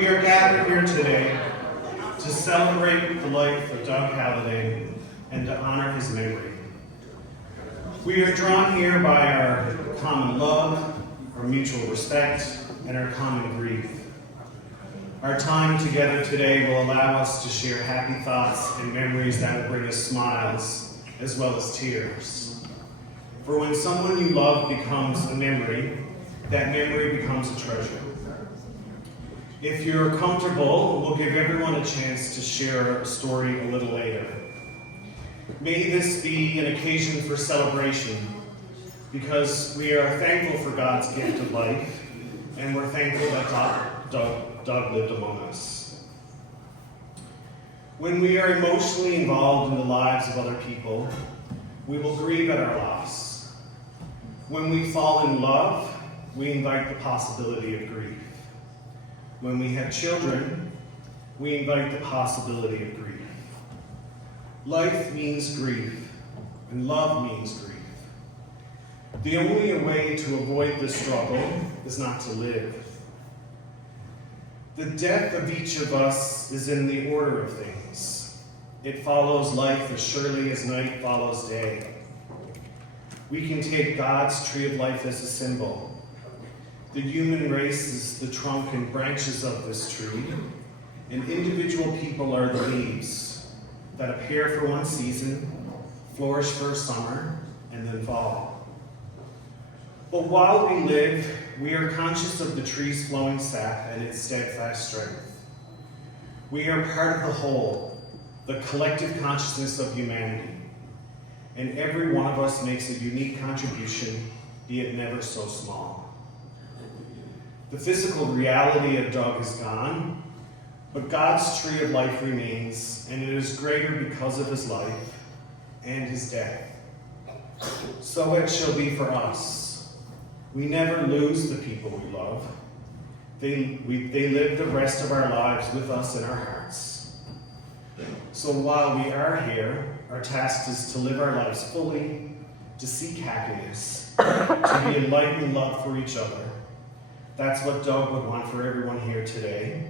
We are gathered here today to celebrate the life of Doug Halliday and to honor his memory. We are drawn here by our common love, our mutual respect, and our common grief. Our time together today will allow us to share happy thoughts and memories that will bring us smiles as well as tears. For when someone you love becomes a memory, that memory becomes a treasure. If you're comfortable, we'll give everyone a chance to share a story a little later. May this be an occasion for celebration, because we are thankful for God's gift of life, and we're thankful that Doug lived among us. When we are emotionally involved in the lives of other people, we will grieve at our loss. When we fall in love, we invite the possibility of grief. When we have children, we invite the possibility of grief. Life means grief, and love means grief. The only way to avoid this struggle is not to live. The death of each of us is in the order of things. It follows life as surely as night follows day. We can take God's tree of life as a symbol. The human race is the trunk and branches of this tree, and individual people are the leaves that appear for one season, flourish for a summer, and then fall. But while we live, we are conscious of the tree's flowing sap and its steadfast strength. We are part of the whole, the collective consciousness of humanity, and every one of us makes a unique contribution, be it never so small. The physical reality of Doug is gone, but God's tree of life remains, and it is greater because of his life and his death. So it shall be for us. We never lose the people we love. They live the rest of our lives with us in our hearts. So while we are here, our task is to live our lives fully, to seek happiness, to be enlightened in love for each other. That's what Doug would want for everyone here today,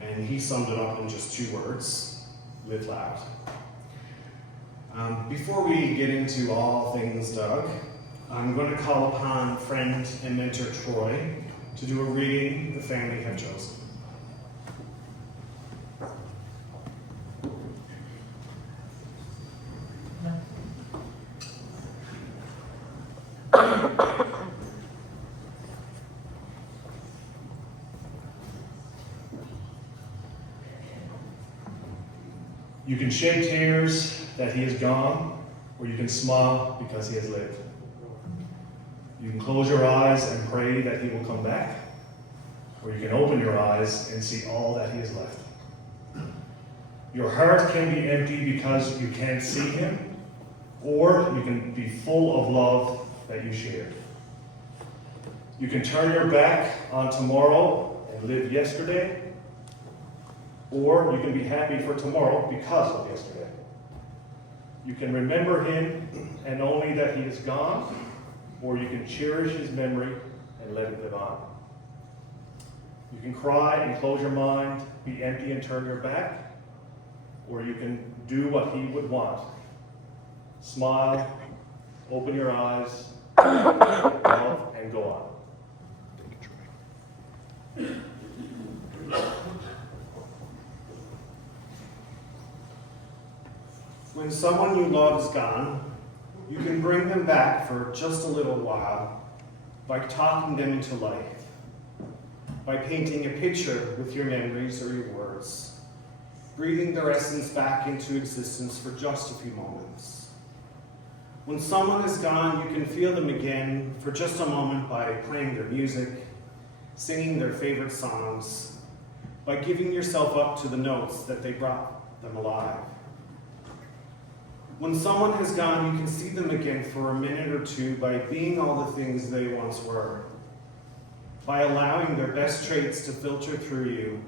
and he summed it up in just 2 words: live loud. Before we get into all things Doug, I'm going to call upon friend and mentor Troy to do a reading the family have chosen. You can shed tears that he is gone, or you can smile because he has lived. You can close your eyes and pray that he will come back, or you can open your eyes and see all that he has left. Your heart can be empty because you can't see him, or you can be full of love that you shared. You can turn your back on tomorrow and live yesterday, or you can be happy for tomorrow because of yesterday. You can remember him and only that he is gone, or you can cherish his memory and let it live on. You can cry and close your mind, be empty and turn your back, or you can do what he would want. Smile, open your eyes, love, and go on. When someone you love is gone, you can bring them back for just a little while by talking them into life, by painting a picture with your memories or your words, breathing their essence back into existence for just a few moments. When someone is gone, you can feel them again for just a moment by playing their music, singing their favorite songs, by giving yourself up to the notes that they brought them alive. When someone has gone, you can see them again for a minute or two by being all the things they once were, by allowing their best traits to filter through you,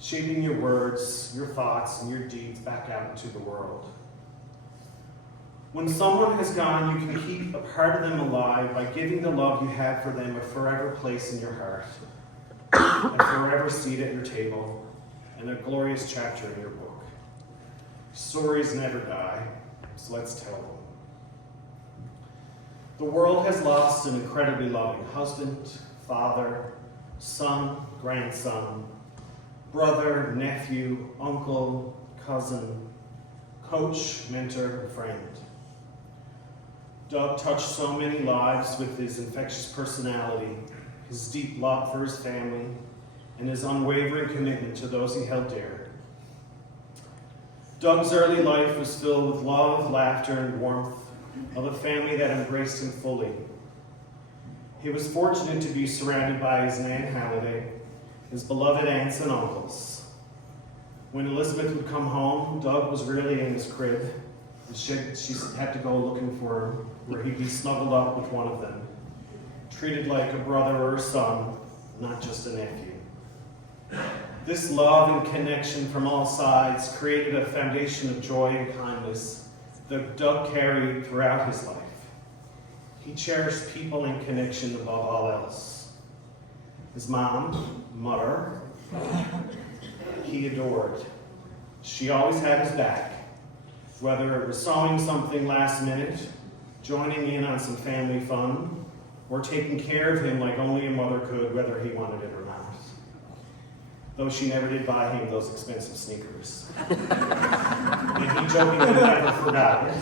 shaping your words, your thoughts, and your deeds back out into the world. When someone has gone, you can keep a part of them alive by giving the love you had for them a forever place in your heart, and forever forever seat at your table and a glorious chapter in your book. Stories never die, so let's tell them. The world has lost an incredibly loving husband, father, son, grandson, brother, nephew, uncle, cousin, coach, mentor, and friend. Doug touched so many lives with his infectious personality, his deep love for his family, and his unwavering commitment to those he held dear. Doug's early life was filled with love, laughter, and warmth of a family that embraced him fully. He was fortunate to be surrounded by his Nan Halliday, his beloved aunts and uncles. When Elizabeth would come home, Doug was rarely in his crib, and she had to go looking for him, where he'd be snuggled up with one of them, treated like a brother or a son, not just a nephew. This love and connection from all sides created a foundation of joy and kindness that Doug carried throughout his life. He cherished people and connection above all else. His mom, Mother, he adored. She always had his back, whether it was sewing something last minute, joining in on some family fun, or taking care of him like only a mother could, whether he wanted it or not. Though she never did buy him those expensive sneakers. And he jokingly never forgot it.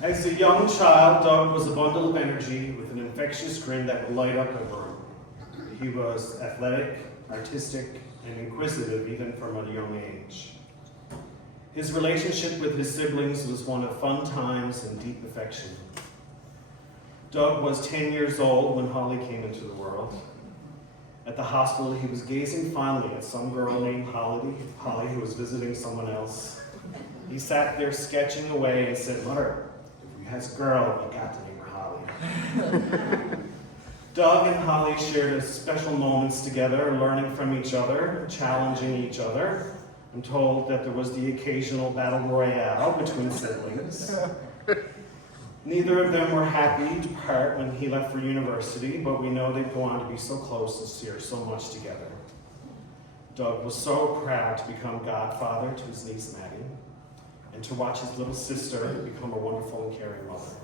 As a young child, Doug was a bundle of energy with an infectious grin that would light up a room. He was athletic, artistic, and inquisitive even from a young age. His relationship with his siblings was one of fun times and deep affection. Doug was 10 years old when Holly came into the world. At the hospital, he was gazing fondly at some girl named Holly, who was visiting someone else. He sat there sketching away and said, "Mother, if we has a girl, we got to name her Holly." Doug and Holly shared special moments together, learning from each other, challenging each other. I'm told that there was the occasional battle royale between siblings. Neither of them were happy to part when he left for university, but we know they'd go on to be so close and share so much together. Doug was so proud to become godfather to his niece Maddie, and to watch his little sister become a wonderful and caring mother.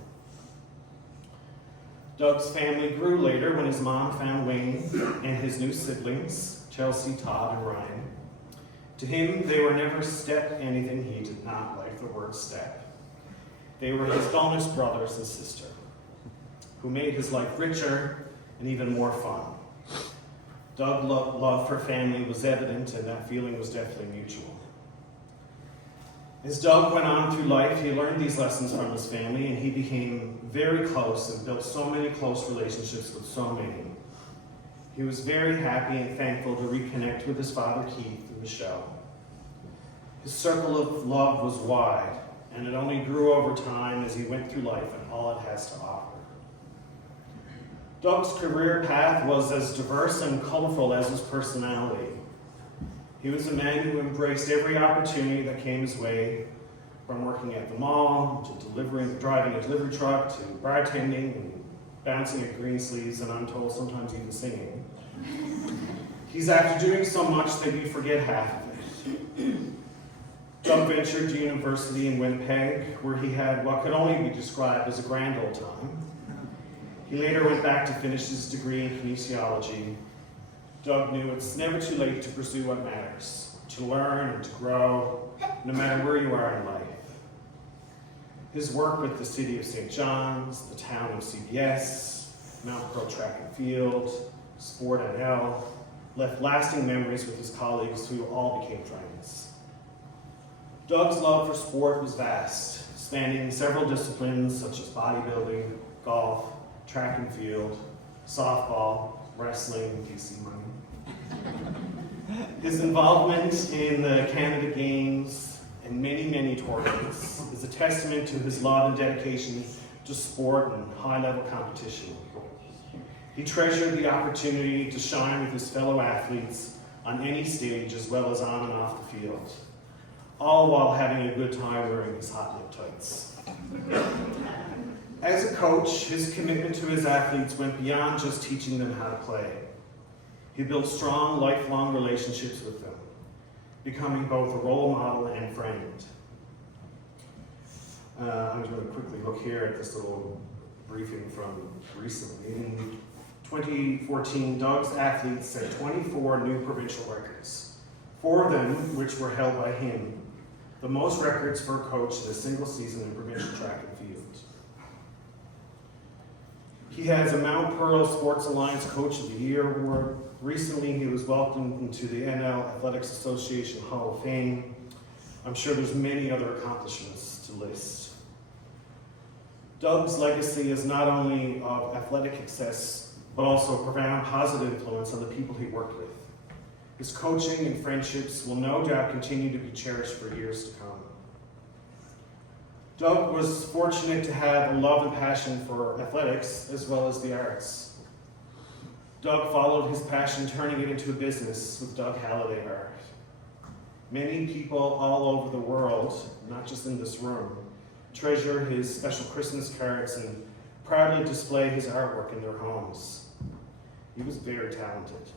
Doug's family grew later when his mom found Wayne and his new siblings, Chelsea, Todd, and Ryan. To him, they were never step anything. He did not like the word step. They were his bonus brothers and sister, who made his life richer and even more fun. Doug's love for family was evident, and that feeling was definitely mutual. As Doug went on through life, he learned these lessons from his family, and he became very close and built so many close relationships with so many. He was very happy and thankful to reconnect with his father, Keith, and Michelle. His circle of love was wide, and it only grew over time as he went through life and all it has to offer. Doug's career path was as diverse and colorful as his personality. He was a man who embraced every opportunity that came his way, from working at the mall, to driving a delivery truck, to bartending, and bouncing at green sleeves, and I'm told sometimes even singing. He's after doing so much that you forget half of it. Doug ventured to university in Winnipeg, where he had what could only be described as a grand old time. He later went back to finish his degree in kinesiology. Doug knew it's never too late to pursue what matters, to learn and to grow, no matter where you are in life. His work with the city of St. John's, the town of CBS, Mount Pearl Track and Field, Sport NL, left lasting memories with his colleagues who all became friends. Doug's love for sport was vast, spanning several disciplines such as bodybuilding, golf, track and field, softball, wrestling, DC money. His involvement in the Canada Games and many, many tournaments is a testament to his love and dedication to sport and high-level competition. He treasured the opportunity to shine with his fellow athletes on any stage as well as on and off the field, all while having a good time wearing his hot lip tights. As a coach, his commitment to his athletes went beyond just teaching them how to play. He built strong, lifelong relationships with them, becoming both a role model and friend. I'm just going to quickly look here at this little briefing from recently. In 2014, Doug's athletes set 24 new provincial records, 4 of them which were held by him, the most records for a coach in a single season in provincial track and field. He has a Mount Pearl Sports Alliance Coach of the Year award. Recently, he was welcomed into the NL Athletics Association Hall of Fame. I'm sure there's many other accomplishments to list. Doug's legacy is not only of athletic success, but also a profound positive influence on the people he worked with. His coaching and friendships will no doubt continue to be cherished for years to come. Doug was fortunate to have a love and passion for athletics as well as the arts. Doug followed his passion, turning it into a business with Doug Halliday Art. Many people all over the world, not just in this room, treasure his special Christmas cards and proudly display his artwork in their homes. He was very talented.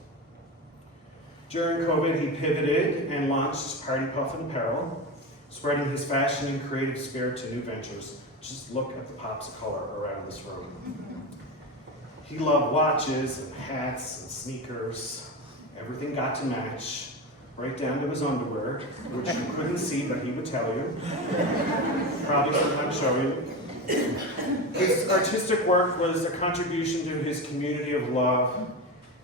During COVID, he pivoted and launched Party Puff and Apparel, spreading his fashion and creative spirit to new ventures. Just look at the pops of color around this room. He loved watches and hats and sneakers. Everything got to match, right down to his underwear, which you couldn't see, but he would tell you. Probably sometimes show you. His artistic work was a contribution to his community of love,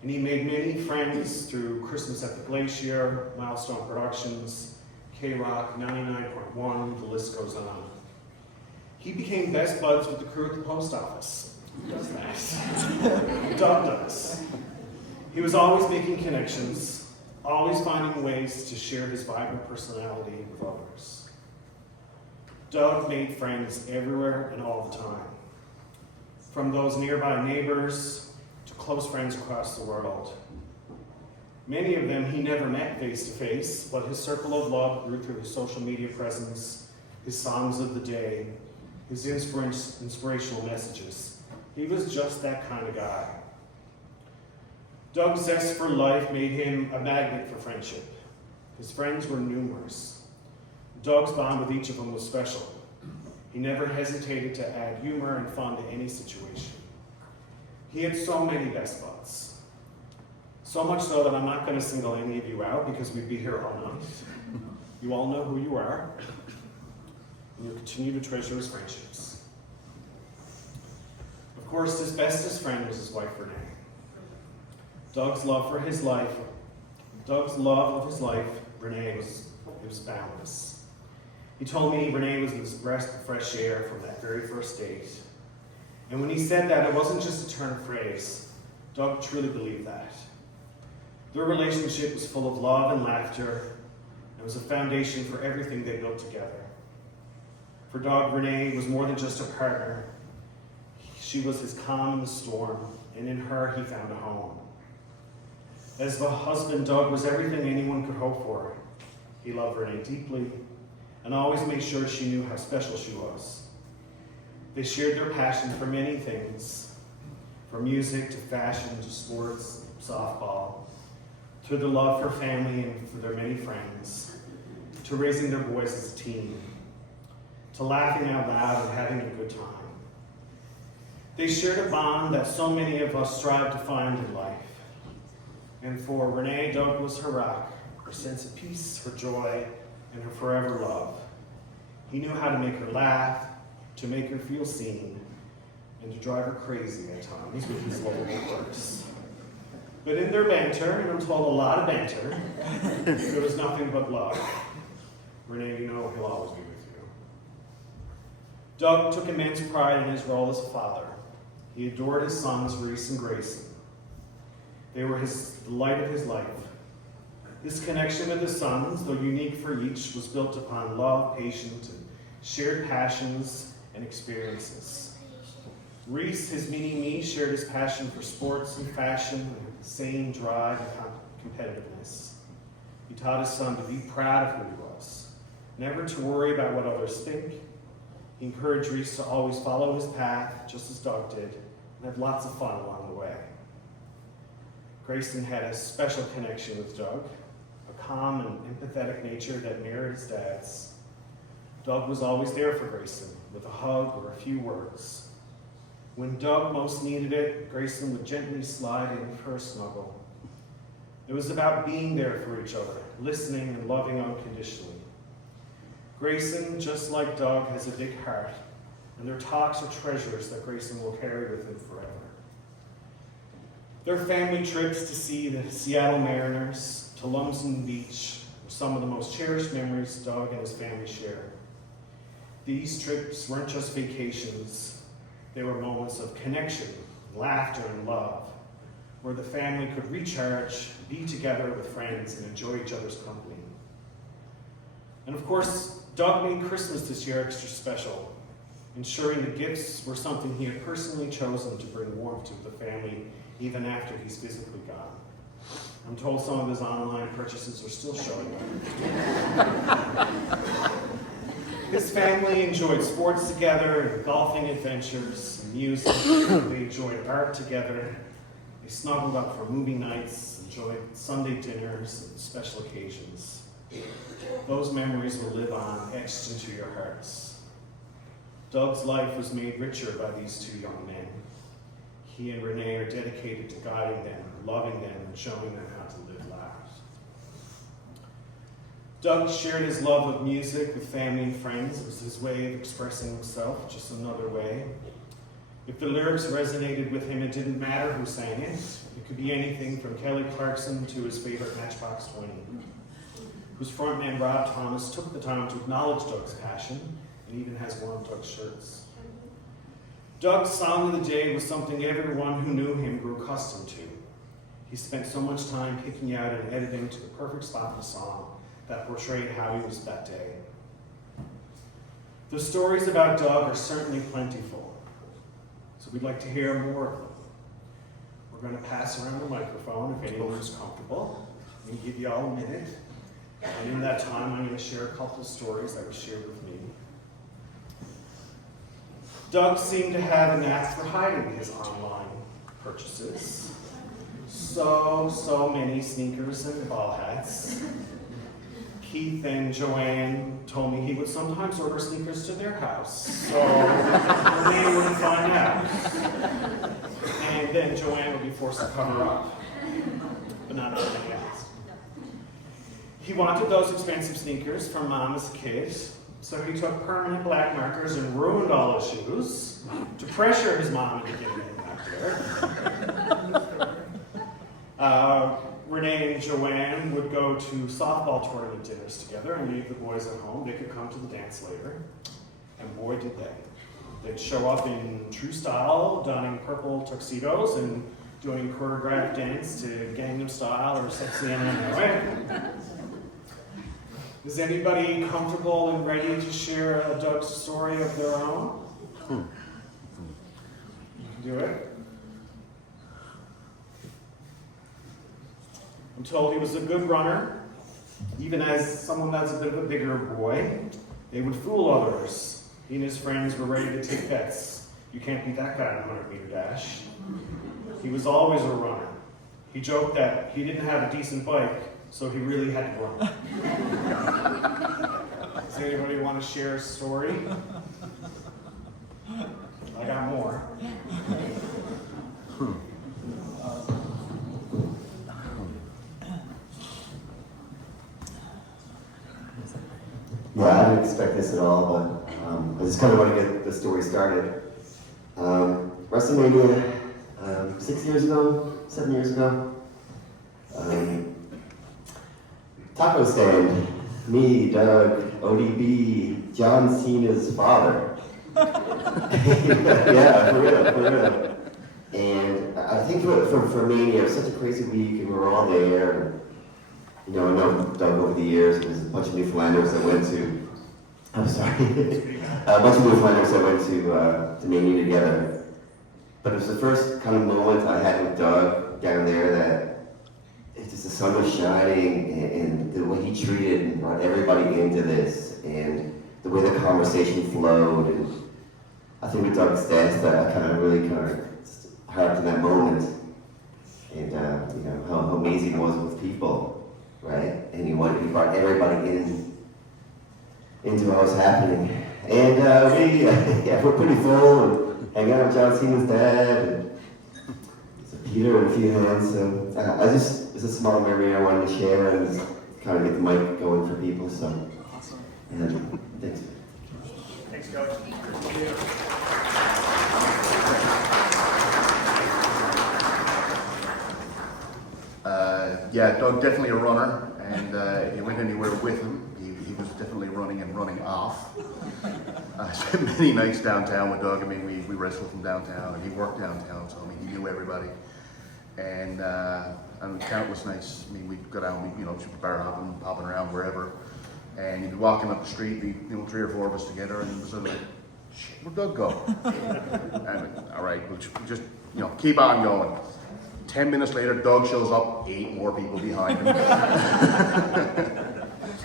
and he made many friends through Christmas at the Glacier, Milestone Productions, K-Rock, 99.1, the list goes on. He became best buds with the crew at the post office. Who does that? Doug does. He was always making connections, always finding ways to share his vibrant personality with others. Doug made friends everywhere and all the time, from those nearby neighbors to close friends across the world. Many of them he never met face to face, but his circle of love grew through his social media presence, his songs of the day, his inspirational messages. He was just that kind of guy. Doug's zest for life made him a magnet for friendship. His friends were numerous. Doug's bond with each of them was special. He never hesitated to add humor and fun to any situation. He had so many best buds. So much so that I'm not going to single any of you out because we'd be here all night. You all know who you are. And you'll continue to treasure his friendships. Of course, his bestest friend was his wife, Renee. Doug's love of his life, Renee, was boundless. He told me Renee was his breath of fresh air from that very first date. And when he said that, it wasn't just a turn of phrase. Doug truly believed that. Their relationship was full of love and laughter, and was a foundation for everything they built together. For Doug, Renee was more than just a partner. She was his calm in the storm, and in her he found a home. As the husband, Doug was everything anyone could hope for. He loved Renee deeply, and always made sure she knew how special she was. They shared their passion for many things, from music to fashion to sports, softball, to the love for family and for their many friends, to raising their boys as a team, to laughing out loud and having a good time. They shared a bond that so many of us strive to find in life. And for Renee, Doug was her rock, her sense of peace, her joy, and her forever love. He knew how to make her laugh, to make her feel seen, and to drive her crazy at times with his lovable quirks. But in their banter, and I'm told a lot of banter, there was nothing but love. Renee, you know he'll always be with you. Doug took immense pride in his role as a father. He adored his sons, Reese and Grayson. They were the light of his life. This connection with his sons, though unique for each, was built upon love, patience, and shared passions and experiences. Reese, his mini-me, shared his passion for sports and fashion, and the same drive and competitiveness. He taught his son to be proud of who he was, never to worry about what others think. He encouraged Reese to always follow his path, just as Doug did, and have lots of fun along the way. Grayson had a special connection with Doug, a calm and empathetic nature that mirrored his dad's. Doug was always there for Grayson, with a hug or a few words. When Doug most needed it, Grayson would gently slide in for a snuggle. It was about being there for each other, listening and loving unconditionally. Grayson, just like Doug, has a big heart, and their talks are treasures that Grayson will carry with him forever. Their family trips to see the Seattle Mariners, to Lumsden Beach, were some of the most cherished memories Doug and his family share. These trips weren't just vacations, they were moments of connection, laughter, and love, where the family could recharge, be together with friends, and enjoy each other's company. And of course, Doug made Christmas this year extra special, ensuring the gifts were something he had personally chosen to bring warmth to the family even after he's physically gone. I'm told some of his online purchases are still showing up. His family enjoyed sports together, and golfing adventures, and music. They enjoyed art together. They snuggled up for movie nights, enjoyed Sunday dinners and special occasions. Those memories will live on, etched into your hearts. Doug's life was made richer by these two young men. He and Renee are dedicated to guiding them, loving them, and showing them how to live lives. Doug shared his love of music with family and friends. It was his way of expressing himself, just another way. If the lyrics resonated with him, it didn't matter who sang it. It could be anything from Kelly Clarkson to his favorite Matchbox 20, whose frontman Rob Thomas took the time to acknowledge Doug's passion and even has one of Doug's shirts. Doug's song of the day was something everyone who knew him grew accustomed to. He spent so much time picking out and editing to the perfect spot in the song that portrayed how he was that day. The stories about Doug are certainly plentiful, so we'd like to hear more of them. We're going to pass around the microphone if anyone is comfortable. We'll give you all a minute, and in that time I'm going to share a couple of stories that were shared with me. Doug seemed to have a knack for hiding his online purchases. So many sneakers and ball hats. Keith and Joanne told me he would sometimes order sneakers to their house, so they wouldn't find out. And then Joanne would be forced to cover up, but not anything else. He wanted those expensive sneakers from Mom as a kid, so he took permanent black markers and ruined all his shoes to pressure his mom into getting them back there. Renee and Joanne would go to softball tournament dinners together and leave the boys at home. They could come to the dance later, and boy did they. They'd show up in true style, donning purple tuxedos and doing choreographed dance to Gangnam Style or Sexy and NWA. Is anybody comfortable and ready to share a Doug's story of their own? You can do it. I'm told he was a good runner. Even as someone that's a bit of a bigger boy, they would fool others. He and his friends were ready to take bets. You can't beat that guy in a 100-meter dash. He was always a runner. He joked that he didn't have a decent bike, so he really had to run. Does anybody want to share a story? I got more. Yeah, I didn't expect this at all, but I just kind of want to get the story started. WrestleMania 7 years ago. Taco stand, me, Doug, ODB, John Cena's father. Yeah, for real. And I think for Mania, it was such a crazy week, and we were all there. And, you know, I know Doug over the years, there's a bunch of Newfoundlanders that went to, I'm sorry, a bunch of Newfoundlanders that went to Mania together. But it was the first kind of moment I had with Doug down there that it's just the sun was shining, and the way he treated and brought everybody into this, and the way the conversation flowed. And I think with Doug's death, that I really harped in that moment. and how amazing he was with people, right? And he brought everybody into what was happening. And we're pretty full, and hanging out with John Cena's dad, and so Peter and a few hands. So it's a small memory I wanted to share, and just kind of get the mic going for people. So, Awesome. Thanks. Thanks, Coach. Yeah, Doug, definitely a runner, and if you went anywhere with him, he was definitely running and running off. I spent many nights downtown with Doug. I mean, we wrestled from downtown, and he worked downtown, so I mean, he knew everybody. And countless nights, I mean, we'd go down, bar hopping, popping around wherever, and he'd be walking up the street, be 3 or 4 of us together, and we'd sort of like, shit, where'd Doug go? And all right, we'll just keep on going. 10 minutes later, Doug shows up, 8 more people behind him.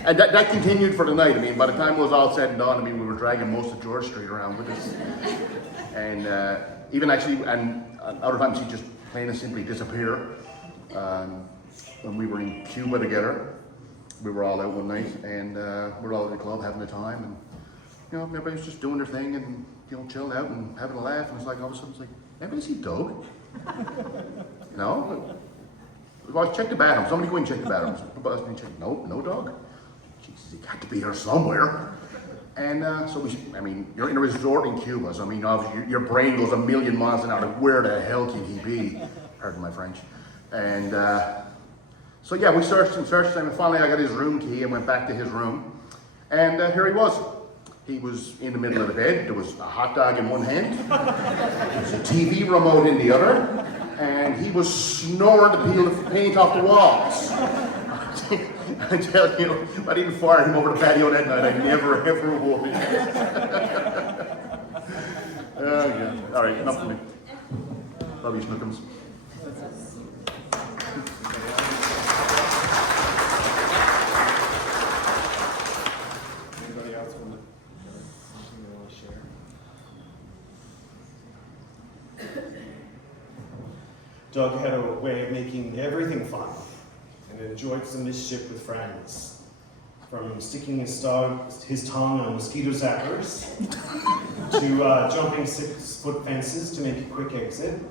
And that continued for the night. I mean, by the time it was all said and done, I mean, we were dragging most of George Street around with us. And even actually, and other times he'd just plain and simply disappear. When we were in Cuba together, we were all out one night, and we were all at the club having a time, and everybody was just doing their thing and chilling out and having a laugh. And it's like all of a sudden, it's like, anybody see Doug? No? Well, check the bathrooms. Somebody go and check the bathrooms. No dog? Jesus, he got to be here somewhere. And you're in a resort in Cuba, so I mean, obviously your brain goes a million miles an hour. Where the hell can he be? Pardon my French. And so yeah, we searched and finally I got his room key and went back to his room. And here he was. He was in the middle of the bed. There was a hot dog in one hand. There was a TV remote in the other. And he was snoring to peel the paint off the walls. I tell you, if I didn't fire him over the patio that night, I never ever would. Yeah. All right, enough of me. Love you, Snookums. Anybody else want something they want to share? Doug had a way of making everything fun and enjoyed some mischief with friends. From sticking his tongue on mosquito zappers to jumping 6-foot fences to make a quick exit.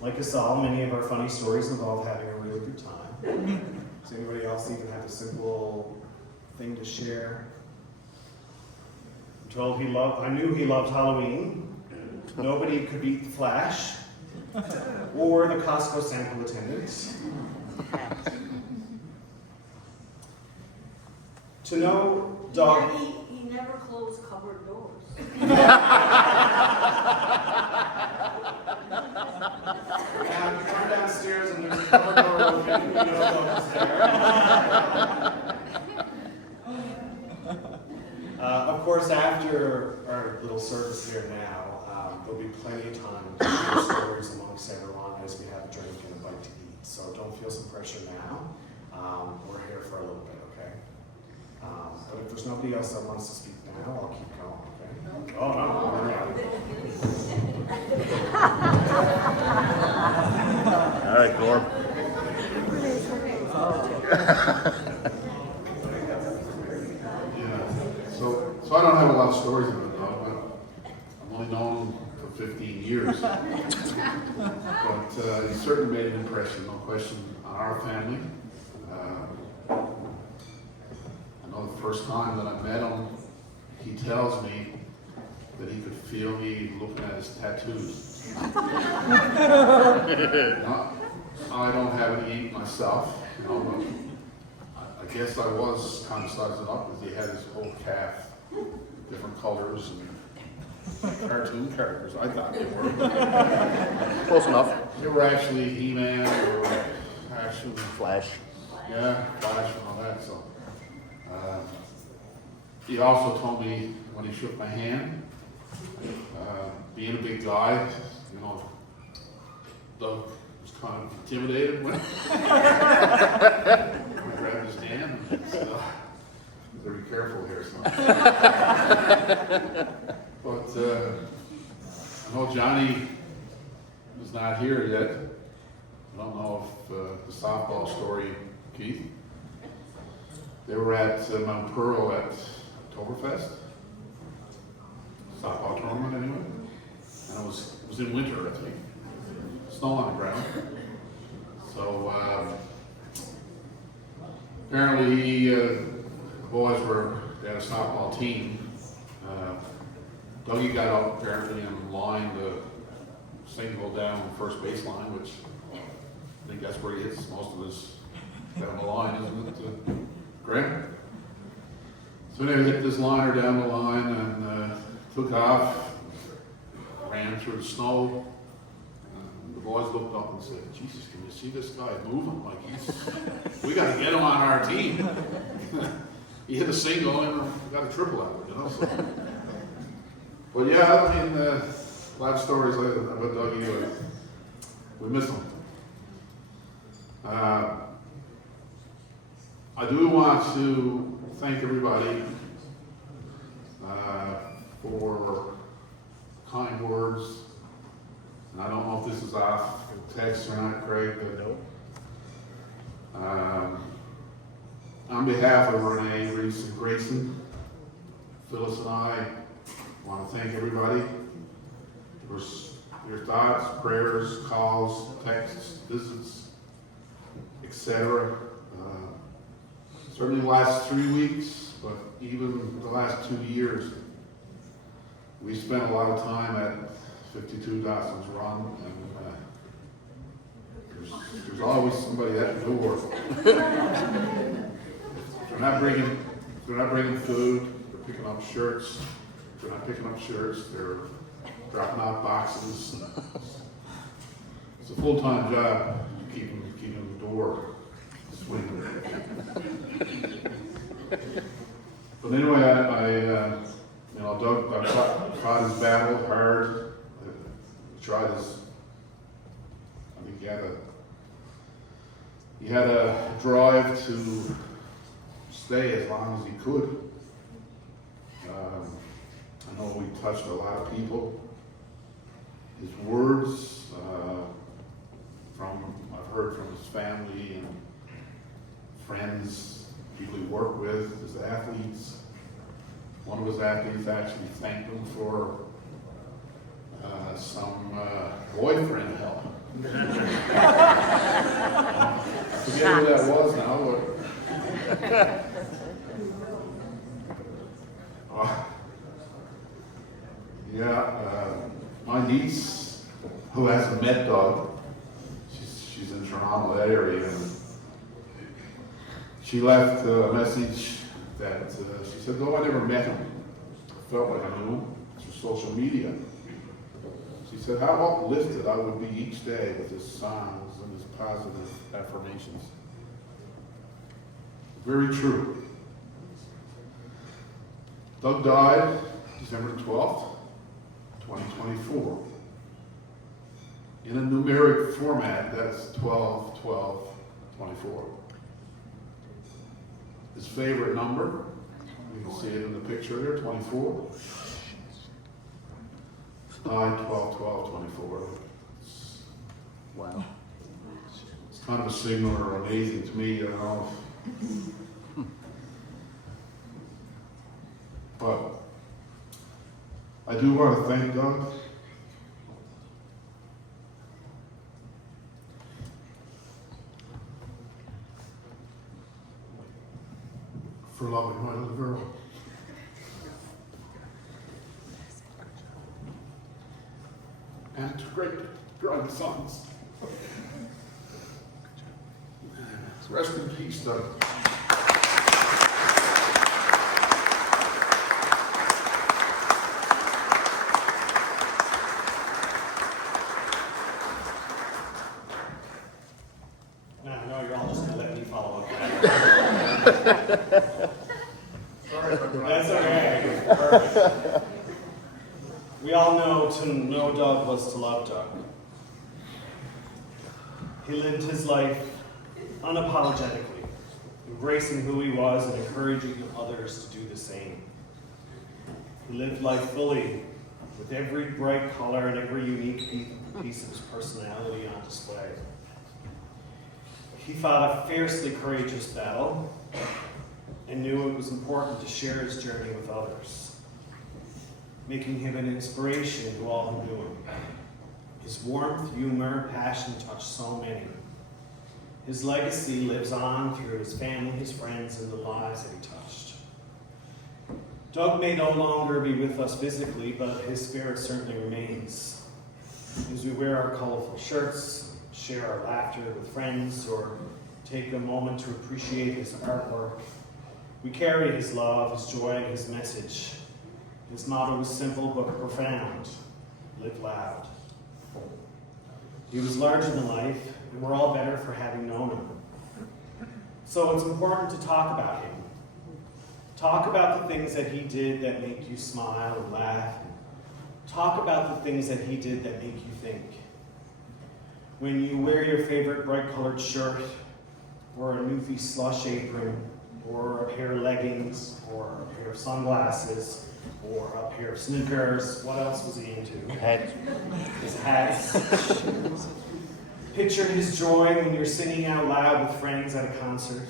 Like us all, many of our funny stories involve having a really good time. Does anybody else even have a simple thing to share? I knew he loved Halloween. Nobody could beat the Flash or the Costco sample attendants. To know Doug. He never closed cupboard doors. Yeah, you come downstairs and there's a cupboard door open, you know Doug's there. Of course, after our little service here now, there'll be plenty of time to share stories amongst everyone as we have a drink and a bite to eat. So don't feel some pressure now. We're here for a little bit, okay? But if there's nobody else that wants to speak now, I'll keep going, okay? Oh, no. All right, Gorb. So I don't have a lot of stories about Doug. I've only known him for 15 years. But he certainly made an impression, no question, on our family. I know the first time that I met him, he tells me that he could feel me looking at his tattoos. Now, I don't have any myself, but I guess I was kind of sizing up because he had his whole calf, different colors and cartoon characters. I thought they were. Close enough. They were actually He-Man or actually Flash. yeah, Flash and all that. So he also told me when he shook my hand, being a big guy, Doug was kind of intimidated when I grabbed his hand. And said, "Be careful here, son." But I know Johnny is not here yet, I don't know if the softball story, Keith. They were at Mount Pearl at Oktoberfest, softball tournament anyway, and it was in winter, I think. Snow on the ground. So apparently the boys they had a softball team. Dougie got out apparently and lined the single down the first baseline, which I think that's where he hits most of his down the line, isn't it, Graham? So anyway, hit this liner down the line and took off, ran through the snow. The boys looked up and said, "Jesus, can you see this guy moving? Like we got to get him on our team." He hit a single and got a triple out of it, you know. So. But yeah, I mean, a lot of stories about Dougie. We miss him. I do want to thank everybody for kind words. And I don't know if this is off text or not, Craig, but on behalf of Renee, Reese, and Grayson, Phyllis and I want to thank everybody for your thoughts, prayers, calls, texts, visits, etc. Certainly the last 3 weeks, but even the last 2 years, we spent a lot of time at 52 Dawson's Run, and there's always somebody at the door. If they're not bringing food, they're picking up shirts. If they're not picking up shirts, they're dropping out boxes. It's a full-time job to keep the door swinging. But anyway, Doug fought his battle hard. Tried his. I think he had a drive to stay as long as he could. I know we touched a lot of people. His words, I've heard from his family and friends, people he worked with, his athletes. One of his athletes actually thanked him for some boyfriend help. I forget who that was now, but my niece, who hasn't met Doug, she's in Toronto, that area, and she left a message that she said, though I never met him, I felt like I knew him through social media. She said, how uplifted I would be each day with his songs and his positive affirmations. Very true. Doug died December 12th, 2024. In a numeric format, that's 12, 12, 24. His favorite number, you can see it in the picture there, 24. 9, 12, 12, 24. Wow. It's kind of a signal or amazing to me, you know. But I do want to thank Doug. For loving my little girl. And to great grandsons. Rest in peace, Doug. No, you're all just gonna let me follow up. Sorry about that. That's okay. Perfect. We all know to know Doug was to love Doug. He lived his life unapologetically, embracing who he was and encouraging others to do the same. He lived life fully, with every bright color and every unique piece of his personality on display. He fought a fiercely courageous battle and knew it was important to share his journey with others, making him an inspiration to all who knew him. His warmth, humor, passion touched so many. His legacy lives on through his family, his friends, and the lives that he touched. Doug may no longer be with us physically, but his spirit certainly remains. As we wear our colorful shirts, share our laughter with friends, or take a moment to appreciate his artwork, we carry his love, his joy, and his message. His motto was simple but profound: live loud. He was larger than life, and we're all better for having known him. So it's important to talk about him. Talk about the things that he did that make you smile and laugh. Talk about the things that he did that make you think. When you wear your favorite bright-colored shirt, or a newfie slush apron, or a pair of leggings, or a pair of sunglasses, or a pair of sneakers, what else was he into? Hat. His hats. Picture his joy when you're singing out loud with friends at a concert.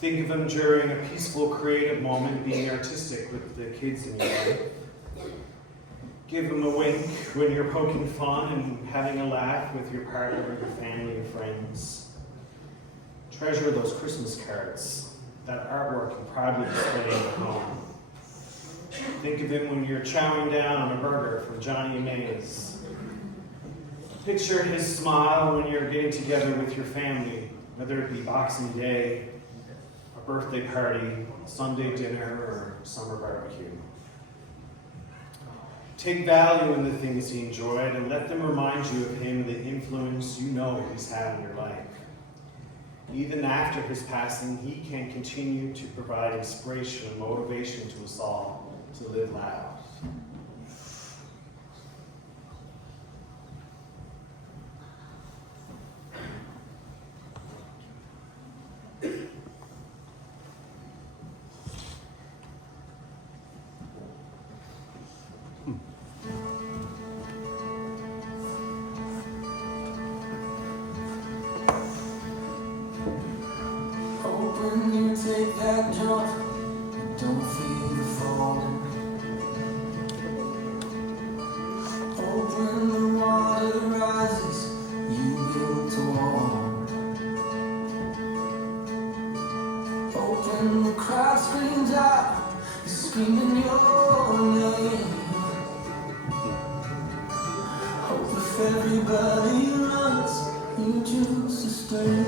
Think of him during a peaceful, creative moment being artistic with the kids in your life. Give him a wink when you're poking fun and having a laugh with your partner, your family, and friends. Treasure those Christmas cards, that artwork you proudly display in your home. Think of him when you're chowing down on a burger from Johnny and May's. Picture his smile when you're getting together with your family, whether it be Boxing Day, a birthday party, Sunday dinner, or summer barbecue. Take value in the things he enjoyed and let them remind you of him and the influence you know he's had in your life. Even after his passing, he can continue to provide inspiration and motivation to us all to live loud. When you take that jump, don't feel the falling. Hope when the water rises, you build a wall. Hope when the crowd screams out, you're screaming your name. Hope if everybody runs, you choose to stay.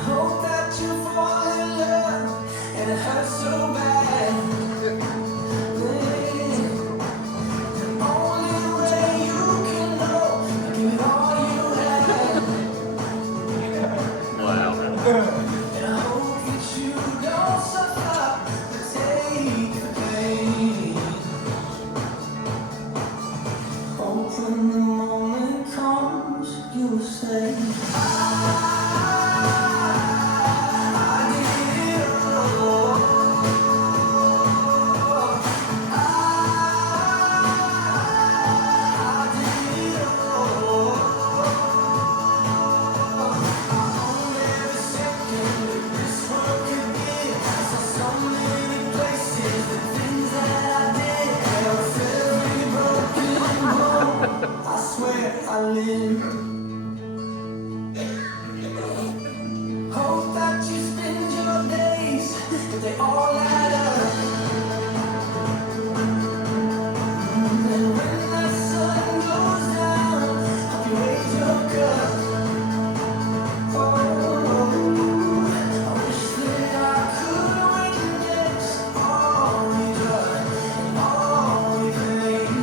Hope that you fall in love and it hurts so bad. The only way you can know, give it all you have. Wow. And I hope that you don't suffer, but take the pain. Hope when the moment comes, you will say, I live. Hope that you spend your days, but they all add up. And when the sun goes down, hope you raise your cup. Oh, I wish that I could witness all you done and all you pain.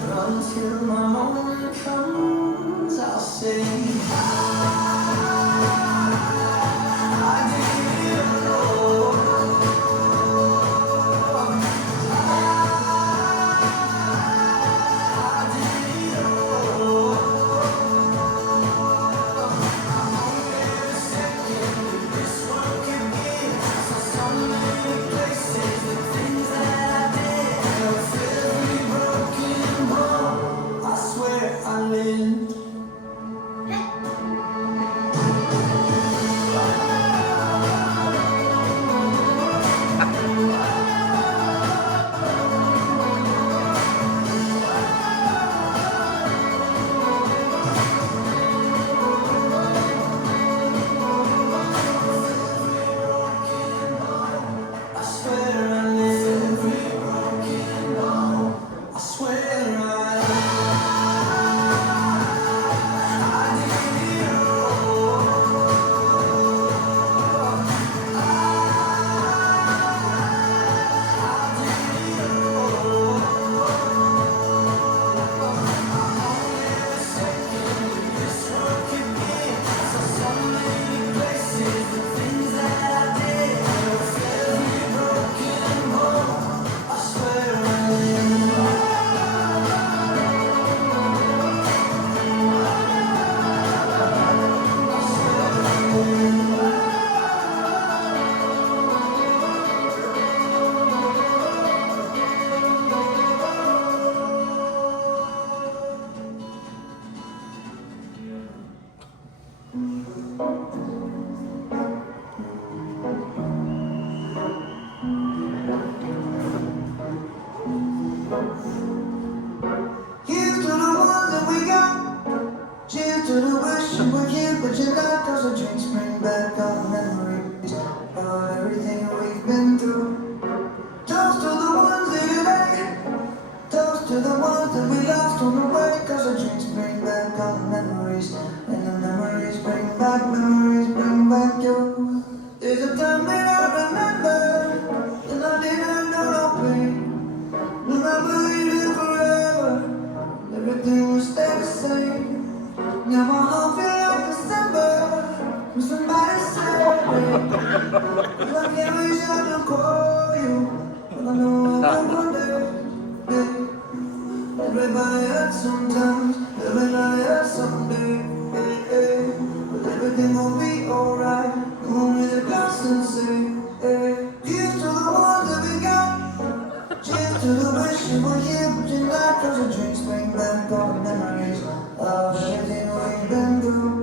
But until my moment comes, I'll say I did it all. I did it all. Every second that this world can give, saw so many places, the things that I did, of every broken bone. I swear I live. to wish you were here, but you're not. 'Cause the drinks bring back all the memories of everything we've been through. Toast to the ones here today. Toast to the ones that we lost on the way. 'Cause the drinks bring back all the memories, and the memories bring back you. There's a time that I remember, and I didn't know no pain. And I believed it forever, everything will stay the same. Now my heart feels like December, when somebody said it. 'Cause I can't reach out to call you, but I know I will one day. Everybody hurts sometimes, everybody hurts someday. But everything will be alright, only the constant say. Here's to the ones that we got. Cheers to the wish you were here, but you're not. 'Cause the drinks bring back all the memories of everything we've been through.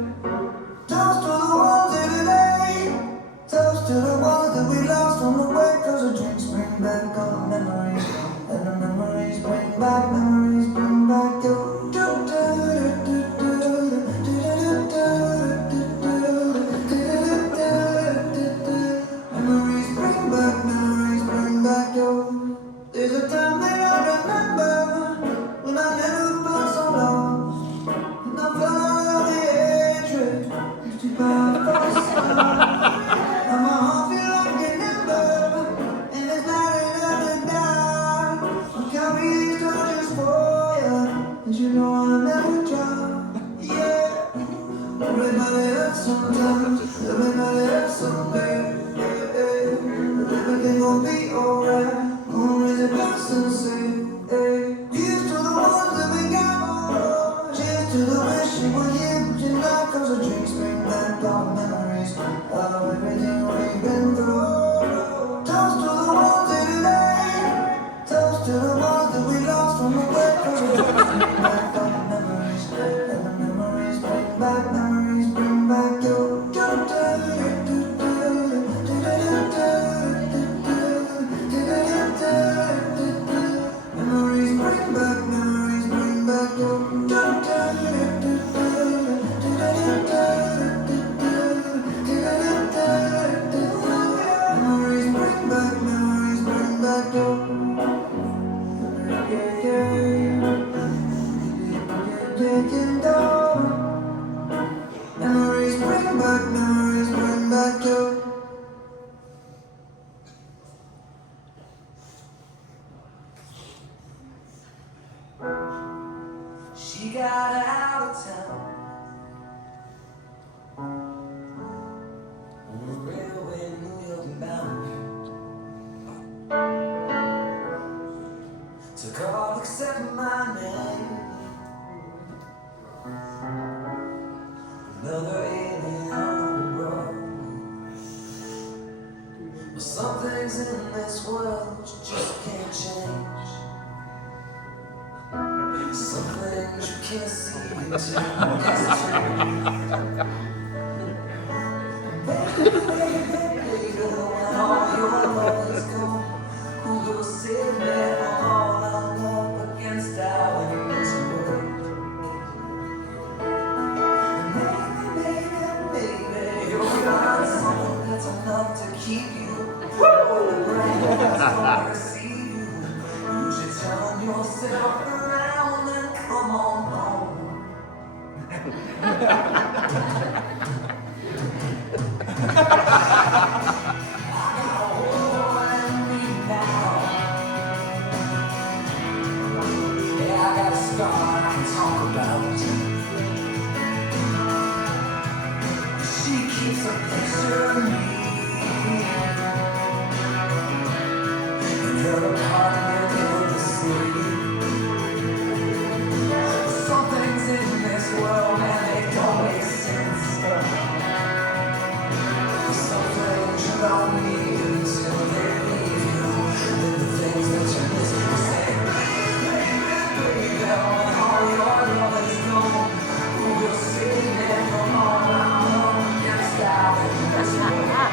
Toast to the ones here today. Toast to the ones that we lost on the way. 'Cause the drinks bring back all the memories, and the memories bring back you. Memories bring back you. There's a time that I remember, when I never felt so lost, and I felt all the hatred, used to buy for sun. And my heart feel like an ember, and it's lighting up and down. I'll carry these torches for you, 'cause you know I'll never drop. Yeah, everybody hurts sometimes, everybody hurts someday. Everything will be alright, only the constant say. Here's to the ones that we got. Cheers to the wish you were here, but you're not. 'Cause the drinks bring back all the memories of everything we've been through. Toast to the ones here today. Toast to the ones that we lost on the way. 'Cause the drinks bring back all the memories, and the memories bring back you. Memories bring back you. Memories bring back you. Memories bring back you. She got out of town on the railway, New York bound. Took all except my name. Another alien on the road. But some things in this world you just can't change. Some things you can't see until it's baby, when all your love is gone, who will sit there for all I'm up against our misery? Maybe you'll find someone that's enough to keep you. Or the brain that's gonna receive you. You should turn yourself around and come on home. She keeps a picture of me in her apartment in the city. Some things in this world, man, they don't make sense. Some things you don't need until they leave you. And the things that you miss, you say, baby, when all your love is gone, who will sit there for all I'm up against our misery?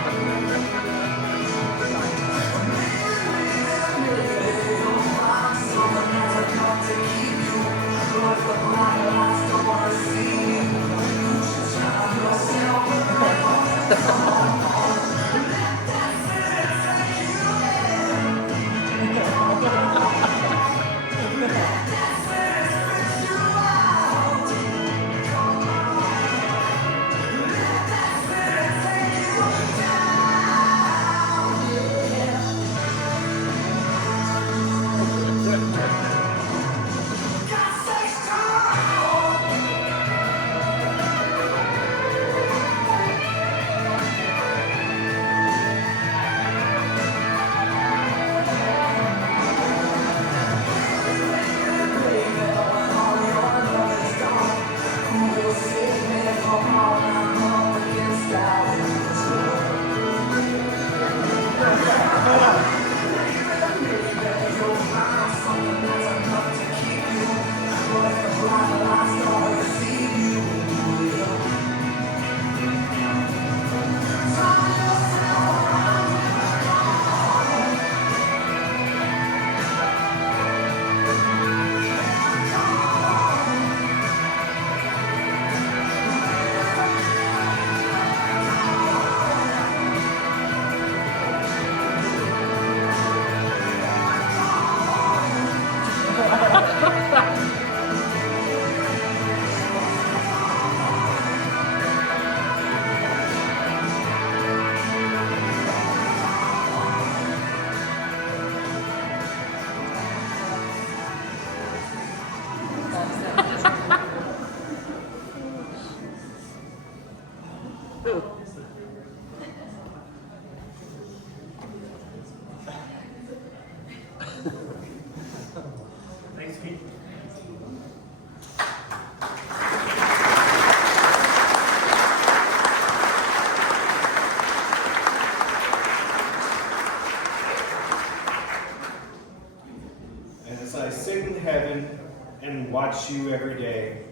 As I sit in heaven and watch you every day,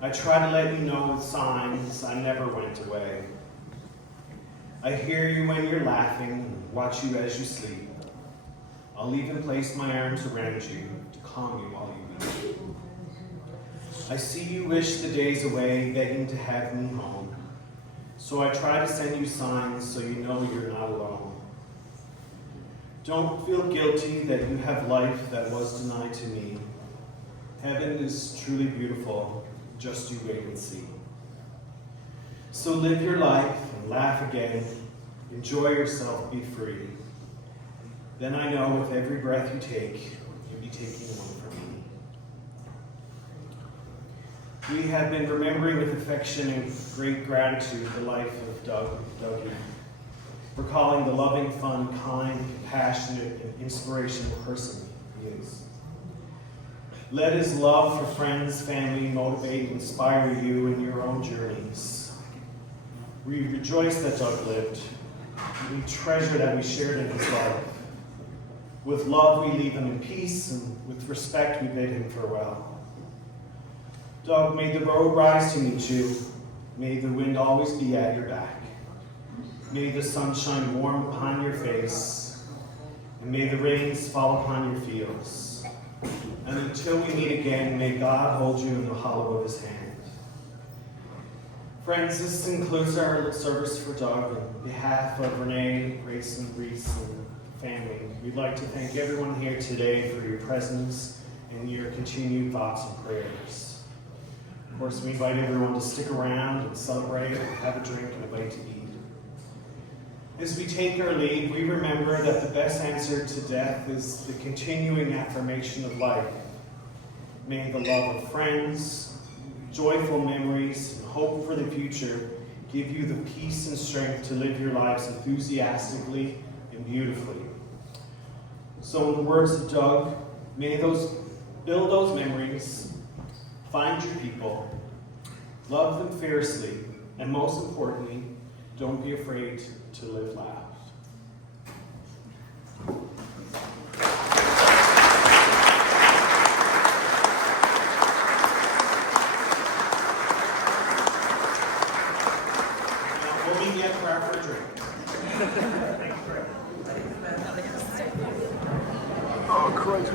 I try to let you know with signs I never went away. I hear you when you're laughing, watch you as you sleep. I'll even place my arms around you to calm you while you weep. I see you wish the days away, begging to have me home. So I try to send you signs so you know you're not alone. Don't feel guilty that you have life that was denied to me. Heaven is truly beautiful, just you wait and see. So live your life and laugh again, enjoy yourself, be free. Then I know with every breath you take, you'll be taking one from me. We have been remembering with affection and great gratitude the life of Dougie, recalling the loving, fun, kind, compassionate, and inspirational person he is. Let his love for friends, family, motivate, and inspire you in your own journeys. We rejoice that Doug lived. We treasure that we shared in his life. With love, we leave him in peace, and with respect, we bid him farewell. Doug, may the road rise to meet you. May the wind always be at your back. May the sun shine warm upon your face, and may the rains fall upon your fields. And until we meet again, may God hold you in the hollow of his hand. Friends, this concludes our service for Doug. On behalf of Renee, Grayson, Reese, and family, we'd like to thank everyone here today for your presence and your continued thoughts and prayers. Of course, we invite everyone to stick around and celebrate and have a drink and a bite to eat. As we take our leave, we remember that the best answer to death is the continuing affirmation of life. May the love of friends, joyful memories, and hope for the future give you the peace and strength to live your lives enthusiastically and beautifully. So in the words of Doug, may build those memories, find your people, love them fiercely, and most importantly, don't be afraid to live loud. Now, we'll meet yet for our drink. Oh, Christ.